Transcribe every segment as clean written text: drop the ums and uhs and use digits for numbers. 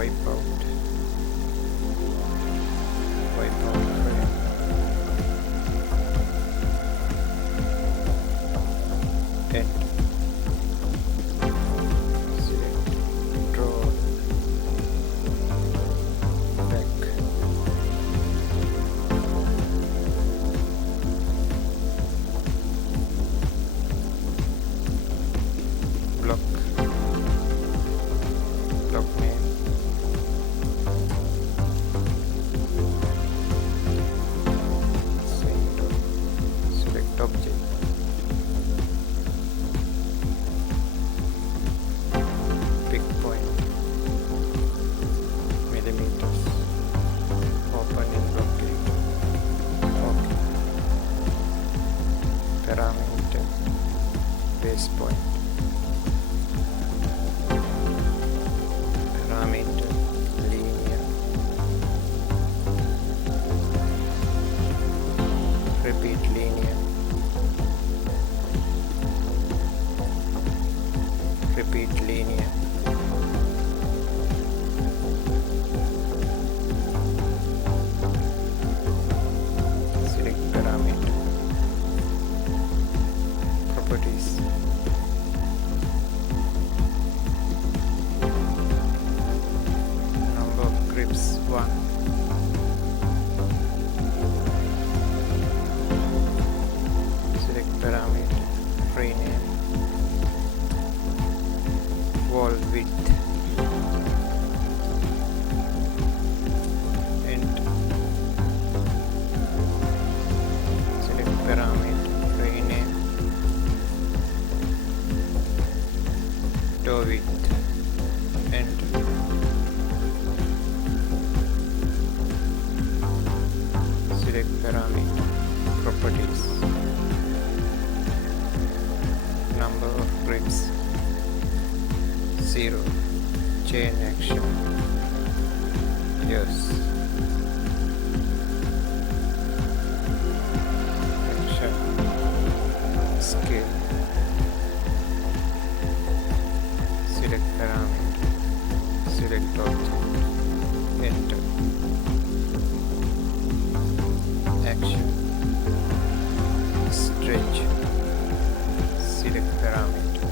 wipe out frame. End. Select draw back. Block name. Select object. Pick point. Millimeters. Open in blockade. Okay. Parameter. Base point. Parameter. Linear. Repeat linear. Repeat linear. Select parameter. Properties. Number of grips 1. Select parameter. Rename. Wall width. Enter. Select parameter. Rename. Door width. Enter. Select parameter. Properties. Number of grips 0. Chain action. Yes. Action. Scale. Select parameter. Select object. Enter. Action. Stretch. Select parameter.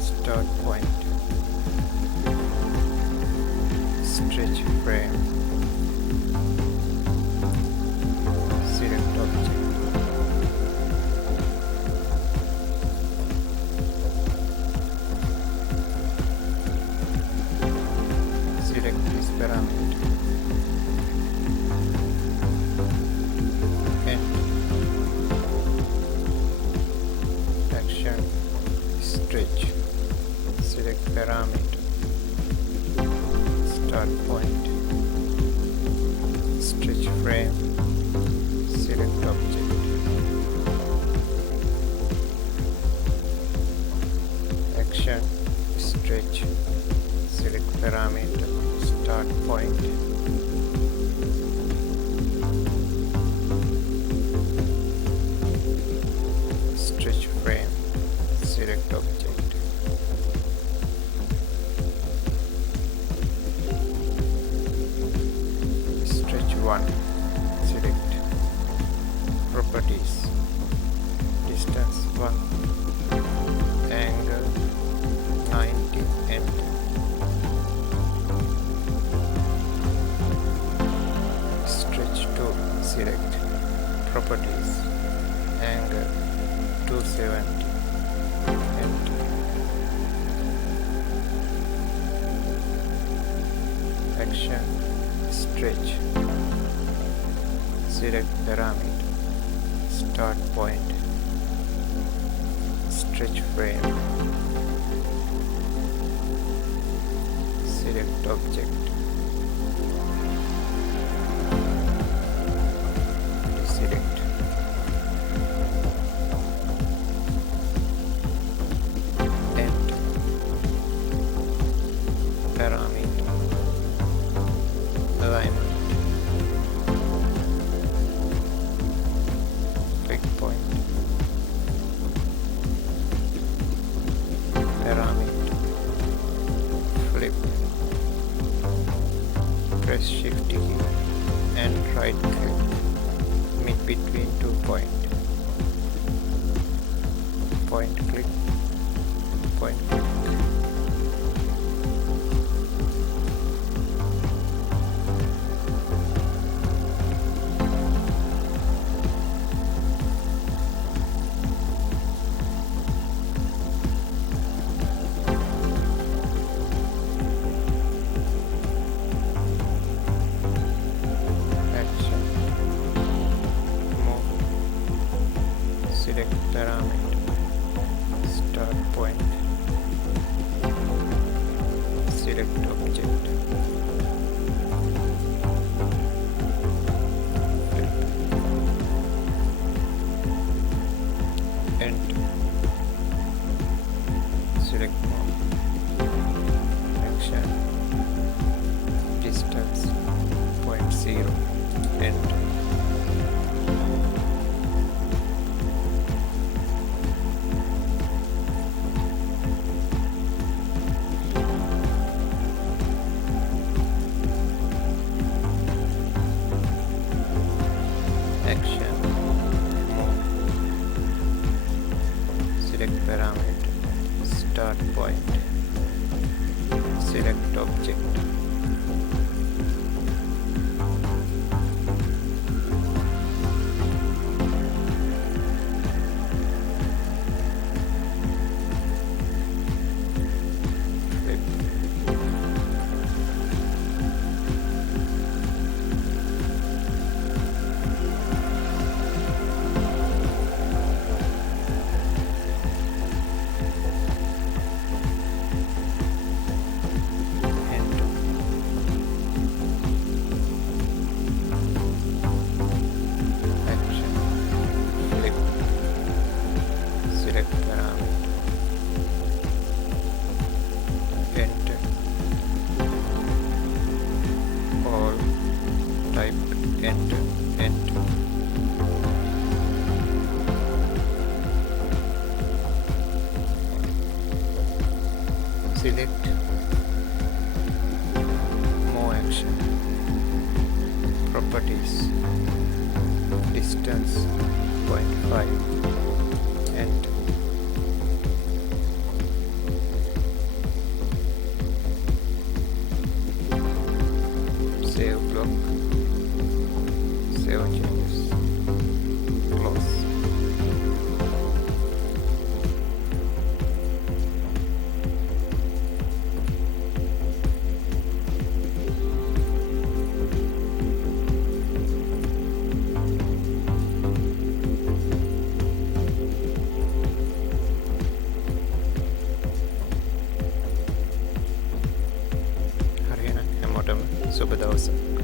Start point. Stretch frame. Select object. Select this parameter. Enter. Action. Stretch. Select parameter. Start point. Stretch frame. Select object. Action. Stretch. Select parameter. Start point. Stretch frame. Select object. Stretch 1. Select. Properties. Distance 1. Angle 90. Enter. Stretch 2. Select. Properties. Angle 270. Enter. Action. Stretch. Select parameter. Start point. Stretch frame. Select object. Deselect. Enter. Parameter. Alignment. Click point. Parameter. press shift key and right click mid between 2 points. Point click, point click. Action, move, select parameter, start point, select object, flip, enter, select move, action, distance, 0.0, enter. Action, move, select parameter, start point, select object, flip, enter. Action, flip, select parameter, enter. All type, enter, enter. Select more action, properties, distance 0.5, enter. Save block, save changes, close. හරියනම් හැමෝටම සුබ දවසක්.